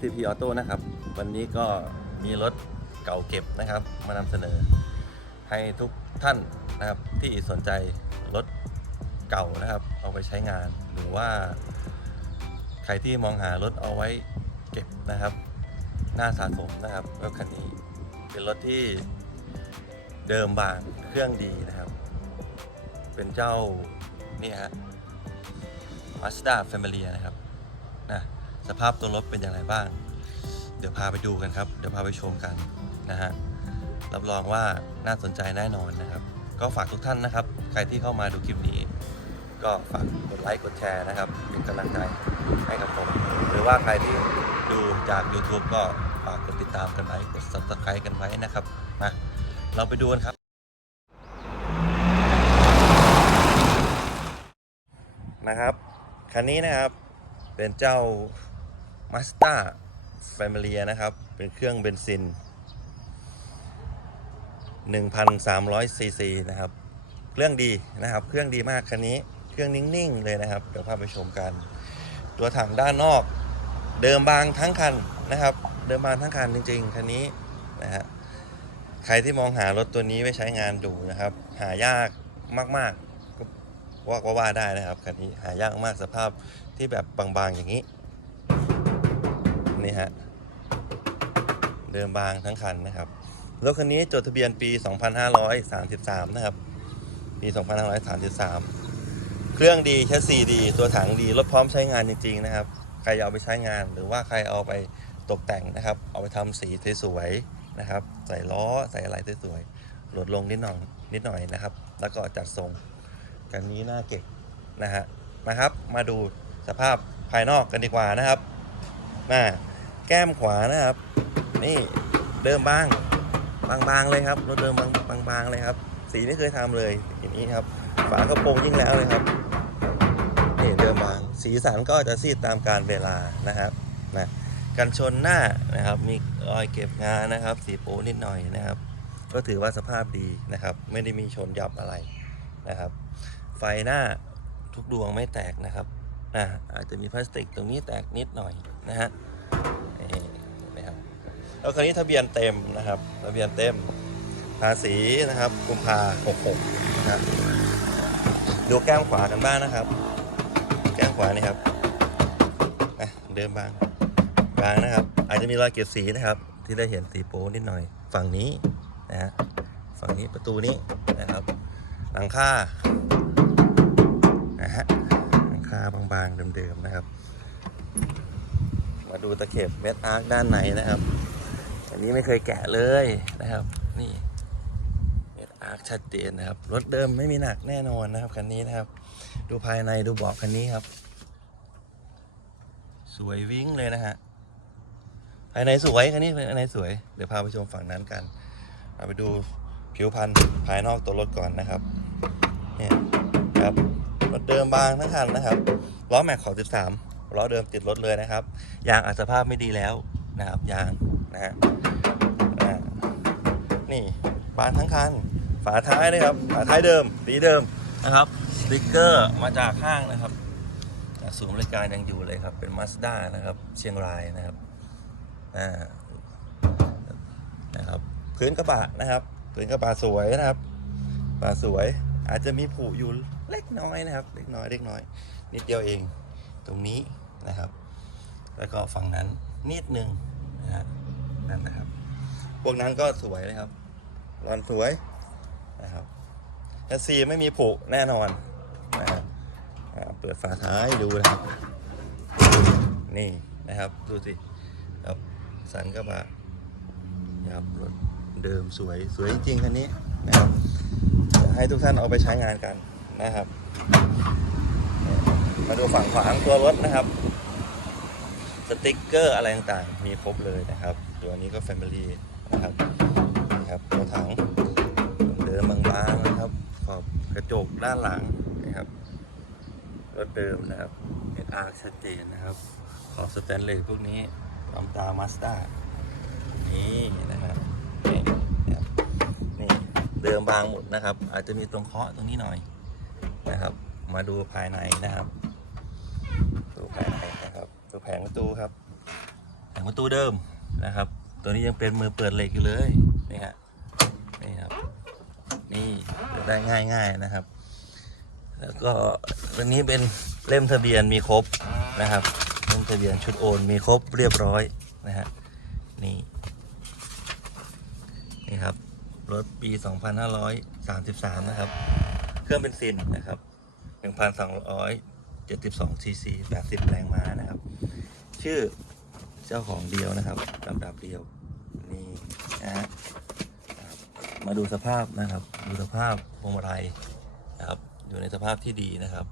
VP Auto นะครับ วันนี้ก็มีรถเก่าเก็บนะครับ มานำเสนอ ให้ทุกท่านนะครับที่สนใจรถเก่านะครับ เอาไปใช้งาน หรือว่า ใครที่มองหารถเอาไว้เก็บนะครับ หน้าสะสมนะครับรถคันนี้เป็นรถที่เดิมบางเครื่องดีนะครับ เป็นเจ้านี่ฮะ Mazda Familia นะครับนะ สภาพตัวรถเป็นอย่างไรบ้าง เดี๋ยวพาไปดูกันครับ เดี๋ยวพาไปชมกันนะฮะรับรองว่าน่าสนใจแน่นอนนะครับ ก็ฝากทุกท่านนะครับ ใครที่เข้ามาดูคลิปนี้ ก็ฝากกดไลค์กดแชร์นะครับ เป็นกำลังใจให้กับผม หรือว่าใครที่ดูจาก YouTube ก็ฝากกดติดตามกันไว้กด Subscribe กันไว้นะครับมาเราไปดูกันครับ นะครับคันนี้นะครับเป็นเจ้า Mazda Familia นะครับ เป็นเครื่องเบนซิน 1,300ซีซีนะครับ เครื่องดีนะครับ เครื่องดีมากคันนี้ เครื่องนิ่งๆเลยนะครับ เดี๋ยวพาไปชมกัน ตัวถังด้านนอก เดิมบางทั้งคันนะครับ เดิมบางทั้งคันจริงๆ คันนี้นะฮะ ใครที่มองหารถตัวนี้ไว้ใช้งานดูนะครับ หายากมากๆก็ว่าก็ว่าได้นะครับคันนี้หายากมากสภาพที่แบบบางๆอย่างนี้ เดิมบางทั้งคันนะครับรถคันนี้จดทะเบียนปี 2533 นะครับ ปี 2533 เครื่องดีแค่ซีดี ตัวถังดี รถพร้อมใช้งานจริง ๆ นะครับ ใครเอาไปใช้งานหรือว่าใครเอาไปตกแต่งนะครับ เอาไปทำสีสวยๆนะครับ ใส่ล้อใส่อะไรสวยๆหลดลงนิดหน่อยนิดหน่อยนะครับ แล้วก็จัดทรงกันนี้น้าเก็บนะฮะ นะครับ มาดูสภาพภายนอกกันดีกว่านะครับมา แก้มขวานะครับ นี่เดิมบ้างบางๆเลยครับรถเดิมบางบางๆเลยครับ สีไม่เคยทำเลยอย่างนี้ครับฝากระโปรงยิ่งแล้วเลยครับนี่เดิมบาง สีสันก็จะซีดตามการเวลานะครับนะกันชนหน้านะครับ มีรอยเก็บงานนะครับ สีโป้นิดหน่อยนะครับ ก็ถือว่าสภาพดีนะครับ ไม่ได้มีชนยับอะไรนะครับ ไฟหน้าทุกดวงไม่แตกนะครับอ่าอาจจะมีพลาสติกตรงนี้แตกนิดหน่อยนะฮะ แล้วคันนี้ทะเบียนเต็มนะครับ ทะเบียนเต็ม ภาษีนะครับ กุมภา66นะครับดูแก้มขวากันบ้างนะครับ แก้มขวานี่ครับอะเดิมบางบางนะครับ อาจจะมีรอยเก็บสีนะครับ ที่ได้เห็นสีโป้นิดหน่อย ฝั่งนี้นะฮะฝั่งนี้ประตูนี้นะครับ หลังคานะฮะหลังคาบางๆเดิมๆนะครับ มาดูตะเข็บเม็ดอาร์คด้านในนะครับ อันนี้ไม่เคยแกะเลยนะครับ นี่เม็ดอาร์คชัดเจนนะครับ รถเดิมไม่มีหนักแน่นอนนะครับคันนี้นะครับ ดูภายในดูเบาะคันนี้ครับ สวยวิ้งเลยนะฮะภายในสวยคันนี้ภายในสวย เดี๋ยวพาไปชมฝั่งนั้นกันเอาไปดูผิวพรรณภายนอกตัวรถก่อนนะครับเนี่ยครับรถเดิมบางทั้งคันนะครับล้อแม็กขอบ13ล้อเดิมติดรถเลยนะครับยางอาจสภาพไม่ดีแล้ว นะครับยางนะฮะนี่บานทั้งคันฝาท้ายนะครับฝาท้ายเดิมสีเดิมนะครับสติกเกอร์มาจากห้างนะครับจากศูนย์บริการยังอยู่เลยครับ เป็นมาสด้านะครับเชียงรายนะครับอ่านะครับพื้นกระบะนะครับพื้นกระบะสวยนะครับกระบะสวยอาจจะมีผุอยู่เล็กน้อยนะครับ เล็กน้อยเล็กน้อย นิดเดียวเองตรงนี้นะครับ แล้วก็ฝั่งนั้น นิดนึงนะฮะนั่นนะครับ พวกนั้นก็สวยเลยครับรอนสวยนะครับแอซีไม่มีผุแน่นอนนะครับเปิดฝาท้ายดูนะครับ นี่นะครับดูสิครับสันกระบะนะครับรถเดิมสวยสวยจริงคันนี้นะครับให้ทุกท่านเอาไปใช้งานกันนะครับ มาดูฝั่งขวาของตัวรถนะครับ สติกเกอร์อะไรต่างๆ มีครบเลยนะครับตัวนี้ก็ Family นะครับนะครับตัวถังเดิมบางๆนะครับ ขอบกระจกด้านหลังนะครับรถเดิมนะครับเอ็นอาร์ชัดเจนนะครับ ขอบสแตนเลสพวกนี้ลำตามาสด้านี่นะครับนี่นะครับนี่เดิมบางหมดนะครับ อาจจะมีตรงเคาะตรงนี้หน่อยนะครับ มาดูภายในนะครับ ดูภายในนะครับดู แผงประตูครับ แผงประตูเดิมนะครับ ตัวนี้ยังเป็นมือเปิดเหล็กอยู่เลยนี่ฮะนี่ครับนี่เปิดได้ง่าย ๆนะครับ แล้วก็ตัวนี้เป็นเล่มทะเบียนมีครบนะครับเล่มทะเบียนชุดโอนมีครบเรียบร้อยนะฮะนี่นี่ครับรถปี 2533 นะครับ เครื่องเป็นซินนะครับ 1,272ซีซี80 แรงม้านะครับ ชื่อเจ้าของเดียวนะครับลำดับเดียวนี่นะฮะมาดูสภาพนะครับ ดูสภาพพวงมาลัยนะครับอยู่ในสภาพที่ดีนะครับ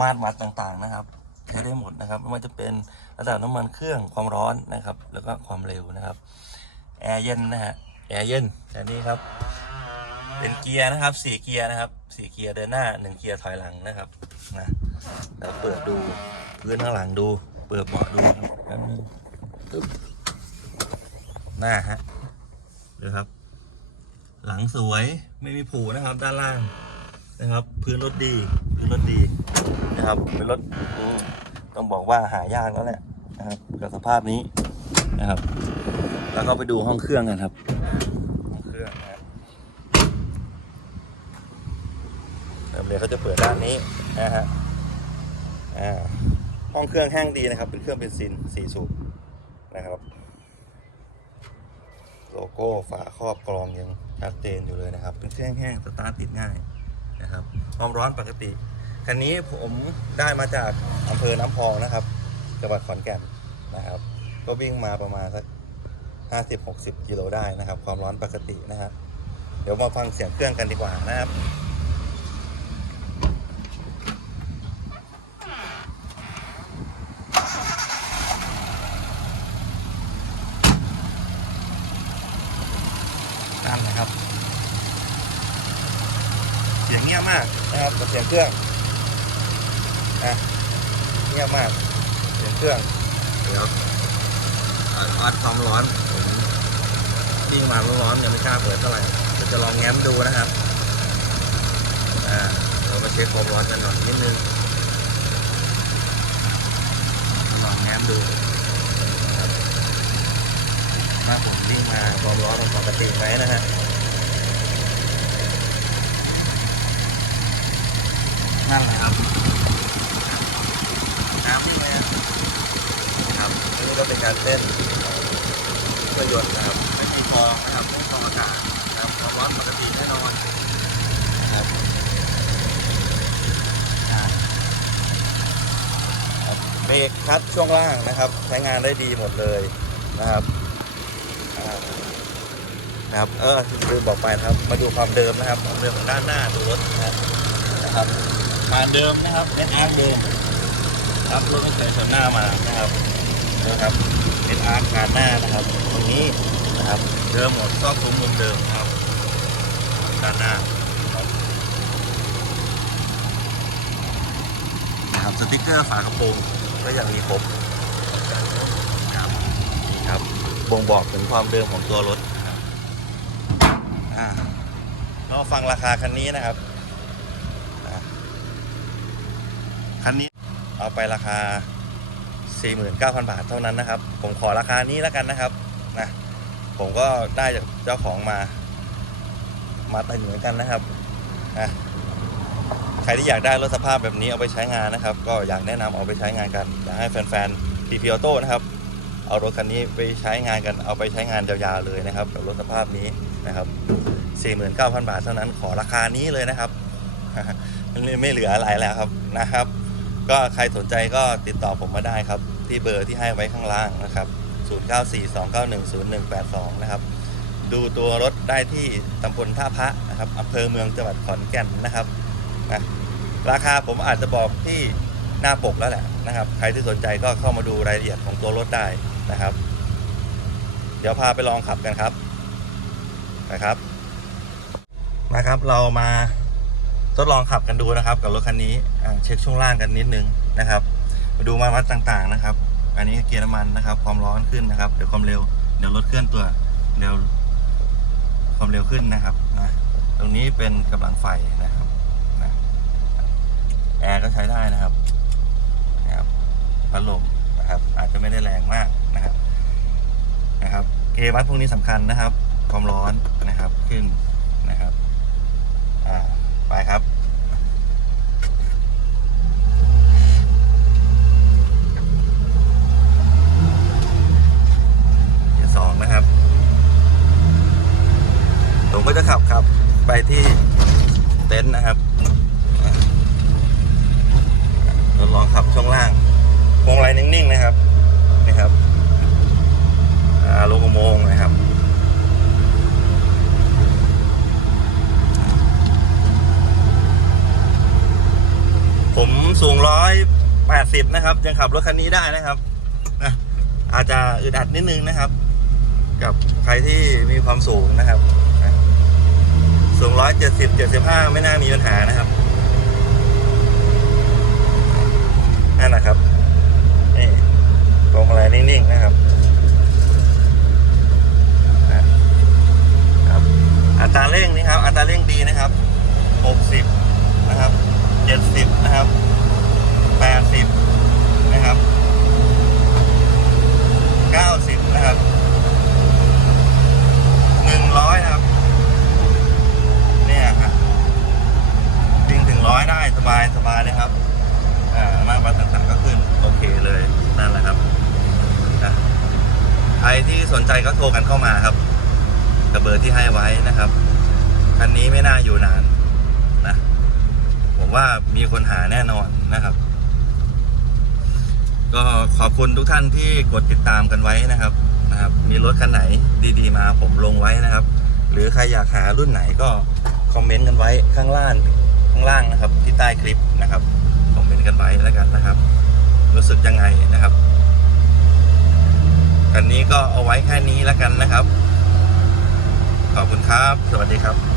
มาตรวัดต่างๆนะครับใช้ได้หมดนะครับไม่ว่าจะเป็นระดับน้ำมันเครื่องความร้อนนะครับ แล้วก็ความเร็วนะครับแอร์เย็นนะฮะแอร์เย็นอันนี้ครับ เป็นเกียร์นะครับสี่เกียร์นะครับสี่เกียร์เดินหน้าหนึ่งเกียร์ถอยหลังนะครับนะแล้วเปิดดูพื้นข้างหลังดู เปิดเบาะดูครับแป๊บนึงปึ๊บหน้าฮะเดูครับ หลังสวยไม่มีผูนะครับ ด้านล่างนะครับ พื้นรถดี พื้นรถดีนะครับ เป็นรถต้องบอกว่าหายากแล้วแหละนะครับกับสภาพนี้นะครับ แล้วก็ไปดูห้องเครื่องกันครับห้องเครื่องนะครับเดิมเลยเขาจะเปิดด้านนี้นะฮะอ่า ห้องเครื่องแห้งดีนะครับ เป็นเครื่องเบนซินสี่สูบนะครับ โลโก้ฝาครอบกรองยังชัดเจนอยู่เลยนะครับ เป็นเครื่องแห้งสตาร์ทติดง่ายนะครับความร้อนปกติคันนี้ผมได้มาจากอำเภอน้ำพองนะครับจังหวัดขอนแก่นนะครับ ก็วิ่งมาประมาณสักห้าสิบหกสิบกิโลได้นะครับ ความร้อนปกตินะครับเดี๋ยวมาฟังเสียงเครื่องกันดีกว่านะครับ นะครับ เสียงเงียบมากนะครับกับเสียงเครื่องนะเงียบมาก เสียงเครื่อง เดี๋ยววัดความร้อนผมวิ่งมาร้อนๆยังไม่กล้าเปิดเท่าไหร่เดี๋ยวจะลองแง้มดูนะครับอ่าเรามาเช็คความร้อนกันหน่อยนิดนึงลองแง้มดูนะครับถ้าผมวิ่งมาความร้อนมันปกติไหมนะฮะ นั่นแหละครับน้ำนี่ไหมครับนี่ก็เป็นการเต้นเครื่องยนต์นะครับไม่มีฟองนะครับไม่ฟองอากาศนะครับความร้อนปกติแน่นอนนะครับอ่าครับเบรกคัดช่วงล่างนะครับ ใช้งานได้ดีหมดเลยนะครับนะครับเออลืมบอกไปนะครับ มาดูความเดิมนะครับความเดิมของด้านหน้าดูรถนะครับ มานเดิมนะครับเป็นอาร์เดิมครับรถไม่เคยชนหน้ามานะครับนะครับเป็นอาร์คานหน้านะครับ ตรงนี้นะครับเดิมหมดซอกซุ้มมุมเดิมนะครับด้านหน้าครับสติกเกอร์ฝากระโปรงก็ยังมีครบนะครับนี่ครับบ่งบอกถึงความเดิมของตัวรถนะครับเราฟังราคาคันนี้นะครับ คันนี้เอาไปราคา 49,000 บาทเท่านั้นนะครับ ผมขอราคานี้แล้วกันนะครับนะผมก็ได้จากเจ้าของมา มาตัดเหมือนกันนะครับนะใครที่อยากได้รถสภาพแบบนี้เอาไปใช้งานนะครับ ก็อยากแนะนำเอาไปใช้งานกัน อยากให้แฟนๆ PP Auto นะครับ เอารถคันนี้ไปใช้งานกันเอาไปใช้งานยาวๆเลยนะครับกับรถสภาพนี้นะครับ49,000 บาทเท่านั้นขอราคานี้เลยนะครับ ไม่เหลืออะไรแล้วครับนะครับ ก็ใครสนใจก็ติดต่อผมมาได้ครับ ที่เบอร์ที่ให้ไว้ข้างล่างนะครับ 0942910182 นะครับ ดูตัวรถได้ที่ตำบลท่าพระนะครับอำเภอเมืองจังหวัดขอนแก่นนะครับนะราคาผมอาจจะบอกที่หน้าปกแล้วแหละนะครับ ใครที่สนใจก็เข้ามาดูรายละเอียดของตัวรถได้นะครับ เดี๋ยวพาไปลองขับกันครับนะครับนะครับ เรามา ทดลองขับกันดูนะครับ กับรถคันนี้เช็คช่วงล่างกันนิดนึงนะครับมาดูมาวัดต่างๆนะครับ อันนี้เกียร์น้ำมันนะครับ ความร้อนขึ้นนะครับ เดี๋ยวความเร็ว เดี๋ยวรถเคลื่อนตัว เดี๋ยวความเร็วขึ้นนะครับนะตรงนี้เป็นกำลังไฟนะครับนะแอร์ก็ใช้ได้นะครับนะครับพัดลมนะครับ อาจจะไม่ได้แรงมากนะครับนะครับเกวัดพวกนี้สำคัญนะครับ ความร้อนนะครับขึ้นนะครับอ่า ไปครับ เกียร์สองนะครับ ผมก็จะขับขับไปที่เต็นท์นะครับอะเราลองขับช่วงล่างพวงมาลัยนิ่งๆนะครับนะครับอ่าลงอุโมงค์นะครับ ผม สูงร้อยแปดสิบนะครับ ยังขับรถคันนี้ได้นะครับนะอาจจะอึดอัดนิดนึงนะครับ กับใครที่มีความสูงนะครับ สูงร้อยเจ็ดสิบเจ็ดสิบห้าไม่น่ามีปัญหานะครับนั่นนะครับนี่พวงมาลัยนิ่งๆนะครับนะครับ อัตราเร่งนี่ครับ อัตราเร่งดีนะครับหกสิบนะครับเจ็ดสิบนะครับแปดสิบนะครับเก้าสิบนะครับ หนึ่งร้อยครับ เนี่ยครับวิ่งถึงร้อยได้สบายสบายเลยครับ อ่า มากกว่าต่างๆก็ขึ้น โอเคเลย นั่นแหละครับนะใครที่สนใจก็ โทรกันเข้ามาครับกับเบอร์ที่ให้ไว้นะครับคันนี้ไม่น่าอยู่นานนะผมว่ามีคนหาแน่นอนนะครับ ก็ขอบคุณทุกท่านที่กดติดตามกันไว้นะครับนะครับ มีรถคันไหนดีๆ มาผมลงไว้นะครับ หรือใครอยากหารุ่นไหนก็คอมเมนต์กันไว้ข้างล่างข้างล่างนะครับ ที่ใต้คลิปนะครับคอมเมนต์กันไว้แล้วกันนะครับ รู้สึกยังไงนะครับ คันนี้ก็เอาไว้แค่นี้แล้วกันนะครับ ขอบคุณครับ สวัสดีครับ